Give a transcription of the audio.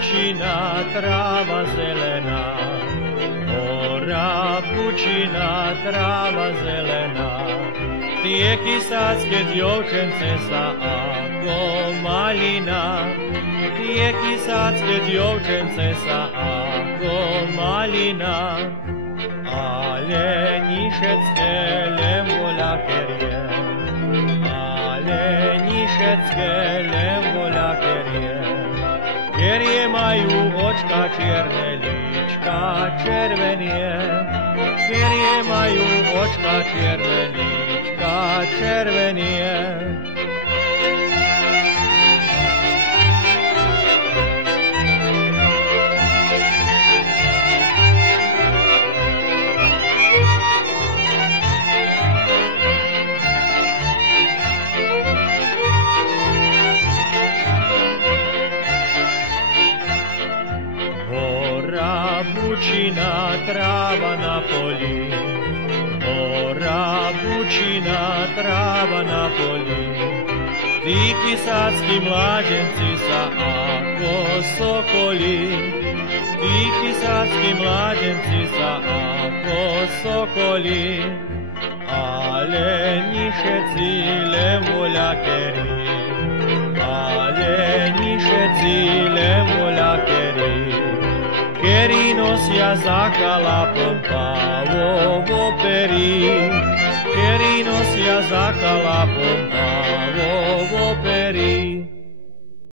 pučina, trava zelena, hora, pučina, trava zelena, tie kisácké dievčence sa ako malina, tie kisácké dievčence sa ako malina, ale nišecké lemvoľa kerie, ale nišecké lemvoľa kerie. Kerie majú očka čierne, líčka červenie. Kerie majú očka čierne, líčka červenie. Bučina, tráva na poli, hora, bučina, tráva na poli. Tí kisácky mládenci sa ako sokoli, tí kisácky mládenci sa ako sokoli, ale nišeci levoľakeri, ale nišeci levoľakeri. Keri nosia za chalapom pávovo pery, keri nosia za chalapom pávovo